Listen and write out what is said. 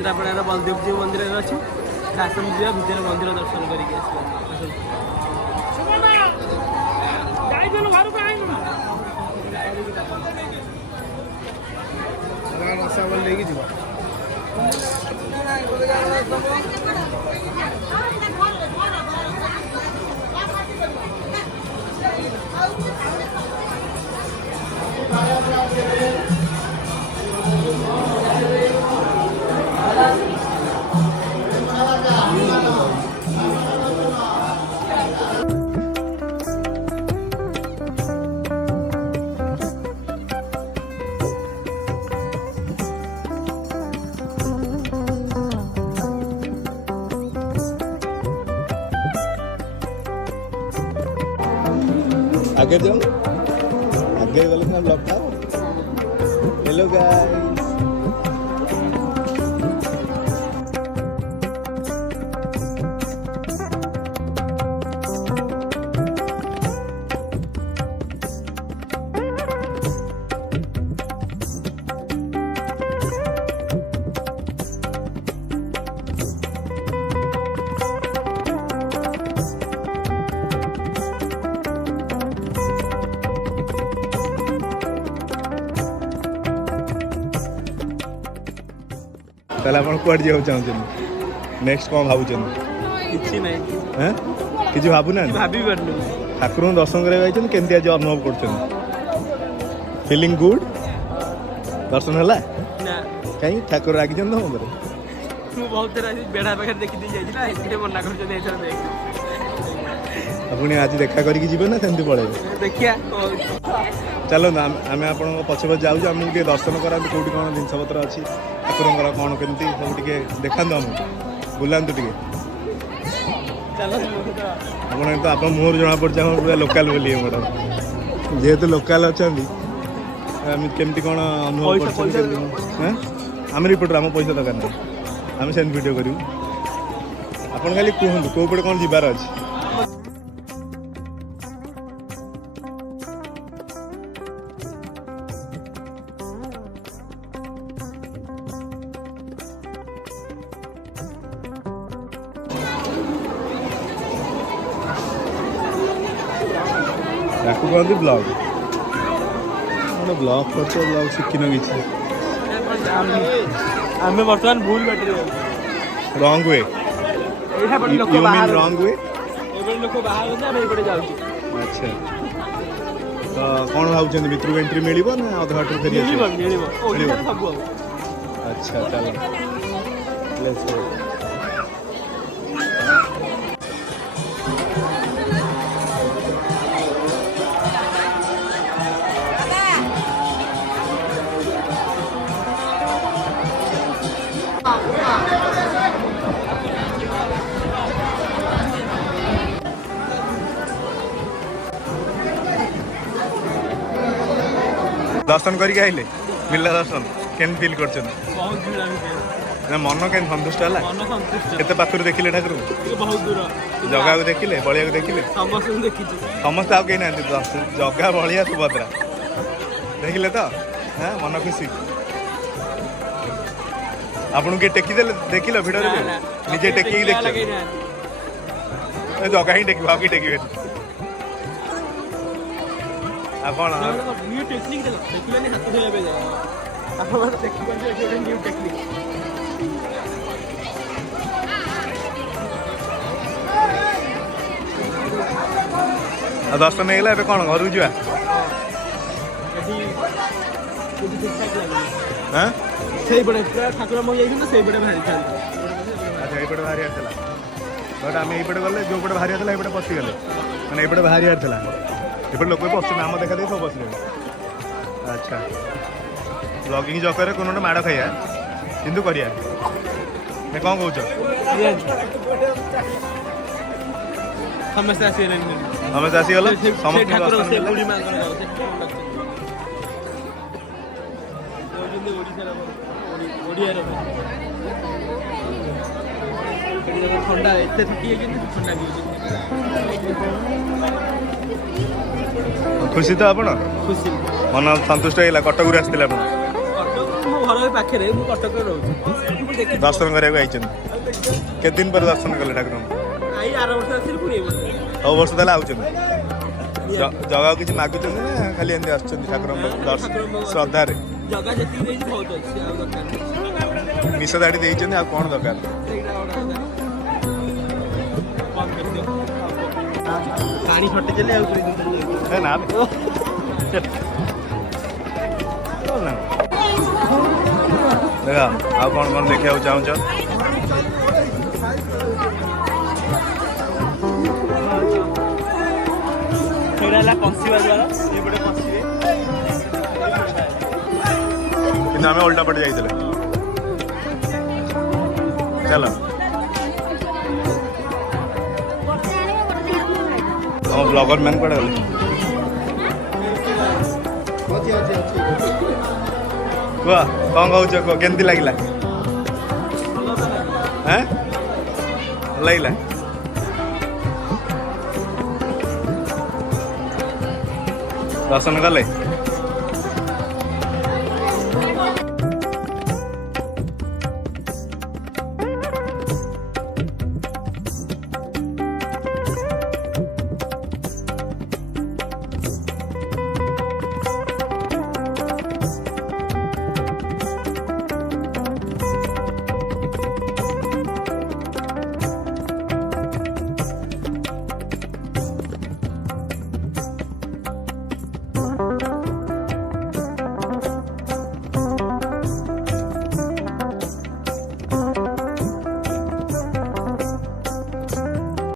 केन्द्रापड़ा बलदेव जी मंदिर अच्छी आसन जी भितर मंदिर दर्शन करके रसावल लेके जीवा आगे जाओ आगे गले ना ब्लॉग था हेलो गाइस ताले आपण कोड जाऊ चाहछन नेक्स्ट कोन भाबुछन किछि नै हैं किछि भाबु ना भाबी बन्नु ठाकुर दर्शन करे आइछन केनती आज अनुभव करछन फीलिंग गुड दर्शन हला ना काई ठाकुर रागी जन हो करे तू बहुत तरह बेड़ा पाखे देखि दे जाई ना एते मना कर जने एथर देख आपण आज देखा करी जीवे ना सेमती पळे देखिया चलो ना आमे आपण पछे जाऊ जे हमनी के दर्शन करा कोठी कोन जिंस पत्र अछि ठाकुरंकर कोन केनती सब टिके देखांदो हम बुलांतु टिके चलो आपण तो आपण मोर जणा पड़ जा पूरा लोकल बोली मैडम जेहेतु लोकल अछंदी हम केमती कोन अनुभव करछन हैं हम रिपोर्टर हम पैसा दरकार नै हम सेन वीडियो करियो आपण खाली कहंदु को पड़े कोन जिबार अछि याकू कहते ब्लॉग गोटे ब्लॉग कर ब्लॉग शिखिन किसी आमे वर्तमान भूल बैटरी रॉन्ग वे लोक यू मीन रॉन्ग वे लोक बाहर आमे एपटे जाउची अच्छा तो कौन भावुଛନ୍ତି ଭିତରୁ एंट्री मिलिबो ना अधा घाट फेरी मिलिबो ओडिसा सब हो अच्छा चलो लेट्स गो दर्शन करके आइले मिलला दर्शन केन फील करछन बहुत दूर आमे ना मन केन संतुष्ट हला मन संतुष्ट केते पाखुर देखिले ठाकुर बहुत दूर जगह को देखिले बलिया को देखिले समस्त देखिछि समस्त आ के ना जगह बलिया सुभद्रा देखिले तो हां मन खुशी आपन के टेकी देले देखिलो वीडियो रे निजे टेकी देखिलो जगह ही देखिबा की टेकी आपण न्यू टेक्निक देला देखिले हाथ धोले बे जाय आपण देखि बजे एटा न्यू टेक्निक दर्शन नहीं गला कौन घर जा ठाकुर मंगाई से बाहरी अच्छा ये बाहरी आसला बट आम ये गले जो पटे बाहरी आसला ये पशिगले मैंने ये बाहरी आसला ये लोक बस नाम देखा दे सब बसले अच्छा ब्लॉगिंग चक्कर कौन गोटे माड़ खाइया किंतु करिया मैं कौन कौच समस्या समस्या आसीगल समस्त ठंडा एत थकी ठंडा खुशी तो आप खुशी मन सन्तुष्ट होगा कटक आसते कटक मो घर ପାଖରେ ମୁଁ କଟକରେ ରହୁଛି ମୁଁ ଦେଖିଛି ଦର୍ଶନ କରିବାକୁ ଆଇଛନ୍ତି କେତେ ଦିନ ପରେ ଦର୍ଶନ କଲେ ଠାକୁରଙ୍କୁ ଏଇ ଆର ବର୍ଷ ଆସିଲି ପୁଣି ଏ ବର୍ଷ ସବୁ ବର୍ଷ ତାହେଲେ ଆଉଛନ୍ତି ଜଗାକୁ କିଛି ମାଗୁଛନ୍ତି ନା ଖାଲି ଏମିତି ଆସୁଛନ୍ତି ଠାକୁରଙ୍କ ଦର୍ଶନ ଶ୍ରଦ୍ଧାରେ ଜଗା ଯେତିକି ଦେଇଛି ବହୁତ ଅଛି ଆଉ ଦରକାର ନାହିଁ ନିଶ ଦାଢି ଦେଇଛନ୍ତି ଆଉ କଣ ଦରକାର ସେଇଟା ଗୋଟେ ବନ୍ଦ କରିଦିଅ ପାଣି ଫଟେଇଦେଲେ ଆଉ ପୁରେଇ ଦେଇଛନ୍ତି ଏ ନା ଦେଖ ଆଉ କଣ କଣ ଦେଖିବାକୁ ଚାହୁଁଛ ସେଇଟା ହେଲା ପଶିବା ଦ୍ୱାରା ଏପଟେ ପଶିବେ କିନ୍ତୁ ଆମେ ଓଲଟା ପଟେ ଯାଇଥିଲେ ଚାଲ ଆମ ବ୍ଲଗର ମ୍ୟାନ୍ କୁଆଡ଼େ ଗଲେ କୁହ କ'ଣ କହୁଛ କୁହ କେମିତି ଲାଗିଲା ଭଲ ଲାଗିଲା ଦର୍ଶନ କଲେ